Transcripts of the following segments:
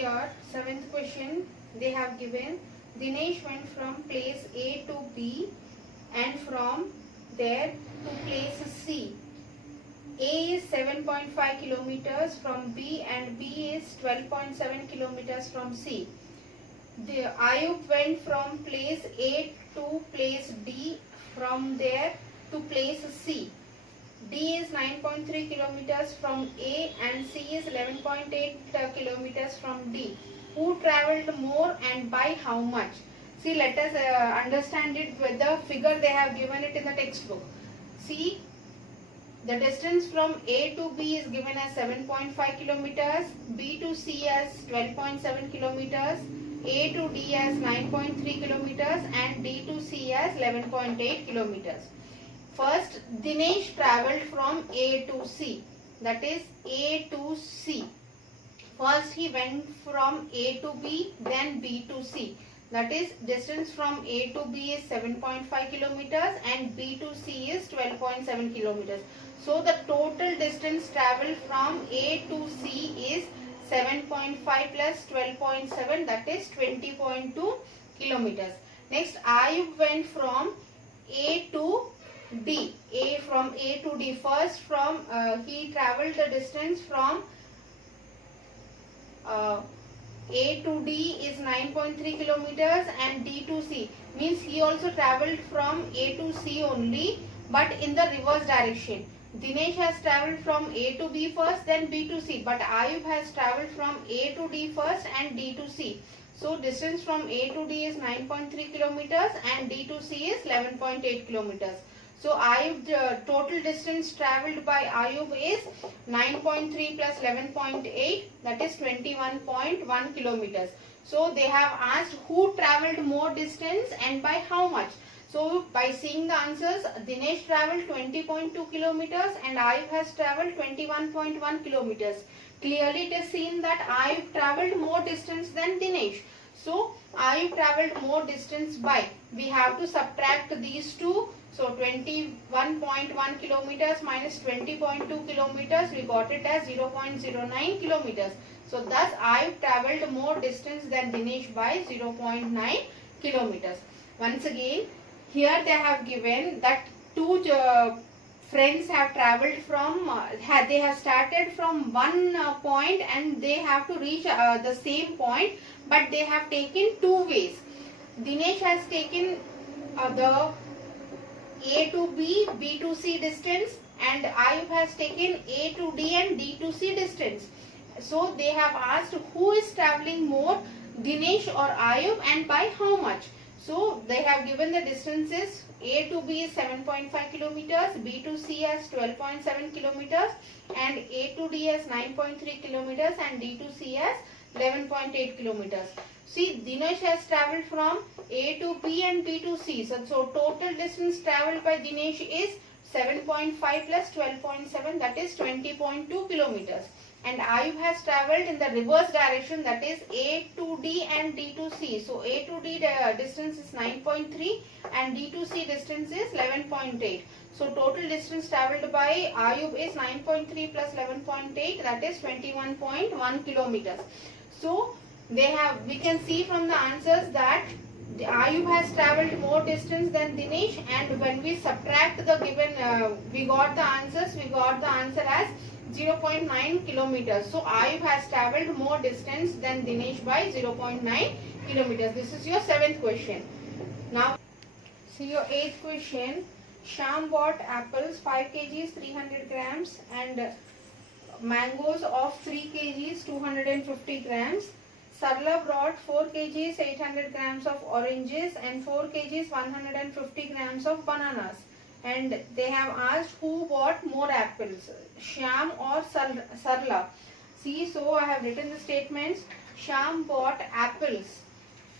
here, seventh question, they have given Dinesh went from place A to B and from there to place C. A is 7.5 kilometers from B and B is 12.7 kilometers from C. The Ayub went from place A to place D, from there to place C. D is 9.3 kilometers from A and C is 11.8 kilometers from D. Who travelled more and by how much? See, let us understand it with the figure they have given it in the textbook. See, the distance from A to B is given as 7.5 kilometers, B to C as 12.7 kilometers, A to D as 9.3 kilometers and D to C as 11.8 kilometers. First, Dinesh travelled from A to C, that is A to C. First he went from A to B, then B to C. That is, distance from A to B is 7.5 kilometers and B to C is 12.7 kilometers. So the total distance travelled from A to C is 7.5 plus 12.7, that is 20.2 kilometers. Next, Ayub went from A to D. From A to D. First, he travelled the distance from A to D is 9.3 kilometers and D to C. Means he also travelled from A to C only, but in the reverse direction. Dinesh has travelled from A to B first, then B to C. But Ayub has travelled from A to D first and D to C. So distance from A to D is 9.3 kilometers and D to C is 11.8 kilometers. So Ayub, total distance travelled by Ayub is 9.3 plus 11.8, that is 21.1 kilometers. So they have asked who travelled more distance and by how much. So by seeing the answers, Dinesh travelled 20.2 kilometers and Ayub has travelled 21.1 kilometers. Clearly it is seen that Ayub travelled more distance than Dinesh. So Ayub travelled more distance by, we have to subtract these two. So 21.1 kilometers minus 20.2 kilometers, we got it as 0.09 kilometers. So thus Ayub travelled more distance than Dinesh by 0.9 kilometers. Once again, here they have given that two friends have travelled from, they have started from one point and they have to reach the same point, but they have taken two ways. Dinesh has taken the A to B, B to C distance, and Ayub has taken A to D and D to C distance. So they have asked who is travelling more, Dinesh or Ayub, and by how much. So they have given the distances. A to B is 7.5 kilometers, B to C as 12.7 kilometers and A to D as 9.3 kilometers and D to C as 11.8 kilometers. See, Dinesh has travelled from A to B and B to C. So total distance travelled by Dinesh is 7.5 plus 12.7, that is 20.2 kilometers. And Ayub has travelled in the reverse direction, that is A to D and D to C. So A to D distance is 9.3 and D to C distance is 11.8. So total distance travelled by Ayub is 9.3 plus 11.8, that is 21.1 kilometers. So we can see from the answers that Ayub has travelled more distance than Dinesh, and when we subtract the given, we got the answer as 0.9 kilometers. So Ayub has travelled more distance than Dinesh by 0.9 kilometers. This is your seventh question. Now see your eighth question. Shyam bought apples 5 kgs 300 grams and mangoes of 3 kgs 250 grams. Sarla brought 4 kgs 800 grams of oranges and 4 kgs 150 grams of bananas. And they have asked who bought more apples, Shyam or Sarla. See, so I have written the statements. Shyam bought apples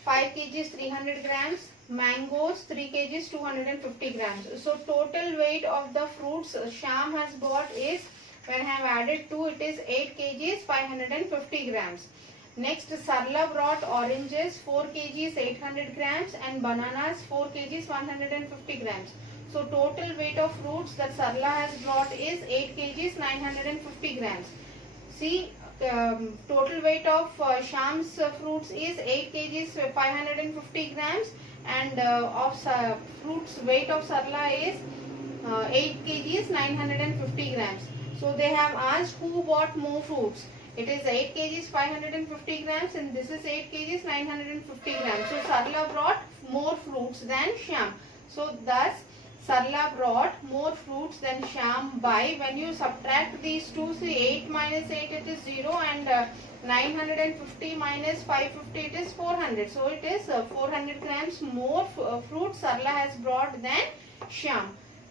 5 kgs 300 grams, mangoes 3 kgs 250 grams. So total weight of the fruits Shyam has bought is, when I have added 2, it is 8 kgs 550 grams. Next, Sarla brought oranges 4 kgs 800 grams and bananas 4 kgs 150 grams. So total weight of fruits that Sarla has brought is 8 kgs 950 grams. See, total weight of Shyam's fruits is 8 kgs 550 grams, and of fruits weight of Sarla is 8 kgs 950 grams. So they have asked who bought more fruits. It is 8 kgs 550 grams and this is 8 kgs 950 grams. So Sarla brought more fruits than Shyam. So thus Sarla brought more fruits than Shyam by, when you subtract these two, see 8 minus 8 it is 0, and 950 minus 550 it is 400. So it is 400 grams more fruit Sarla has brought than Shyam.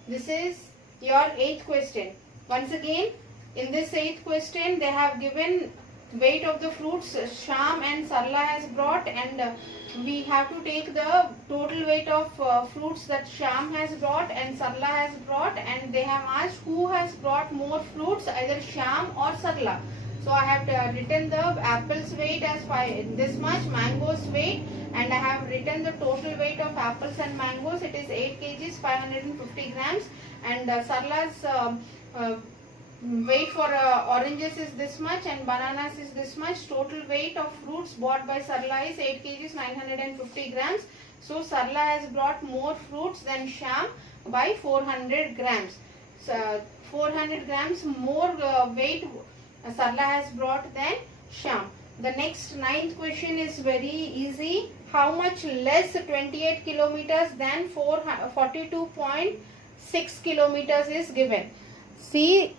This is your 8th question. Once again, in this 8th question, they have given weight of the fruits Shyam and Sarla has brought, and we have to take the total weight of fruits that Shyam has brought and Sarla has brought, and they have asked who has brought more fruits, either Shyam or Sarla. So I have written the apples weight as this much, mangoes weight, and I have written the total weight of apples and mangoes. It is 8 kgs 550 grams, and Sarla's weight for oranges is this much and bananas is this much. Total weight of fruits bought by Sarla is 8 kgs 950 grams. So Sarla has brought more fruits than Shyam by 400 grams. So 400 grams more weight Sarla has brought than Shyam. The next 9th question is very easy. How much less 28 kilometers than 42.6 kilometers is given? See,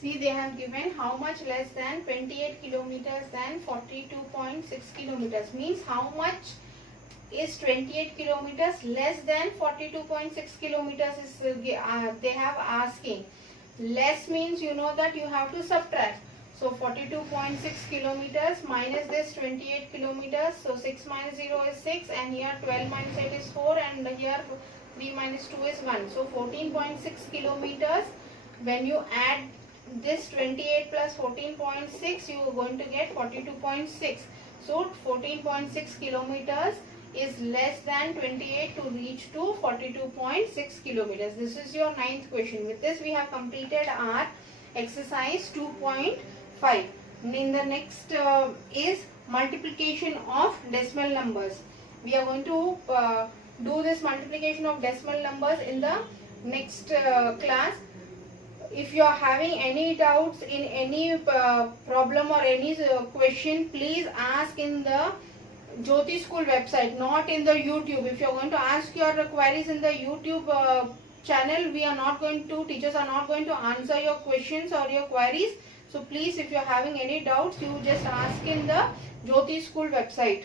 they have given how much less than 28 kilometers than 42.6 kilometers. Means how much is 28 kilometers less than 42.6 kilometers is they have asking. Less means you know that you have to subtract. So 42.6 kilometers minus this 28 kilometers. So 6 minus 0 is 6, and here 12 minus 8 is 4, and here 3 minus 2 is 1. So 14.6 kilometers. When you add this 28 plus 14.6, you are going to get 42.6. So 14.6 kilometers is less than 28 to reach to 42.6 kilometers. This is your 9th question. With this we have completed our exercise 2.5. In the next is multiplication of decimal numbers. We are going to do this multiplication of decimal numbers in the next class. If you are having any doubts in any problem or any question, please ask in the Jyoti School website, not in the YouTube. If you are going to ask your queries in the YouTube channel, teachers are not going to answer your questions or your queries. So please, if you are having any doubts, you just ask in the Jyoti School website.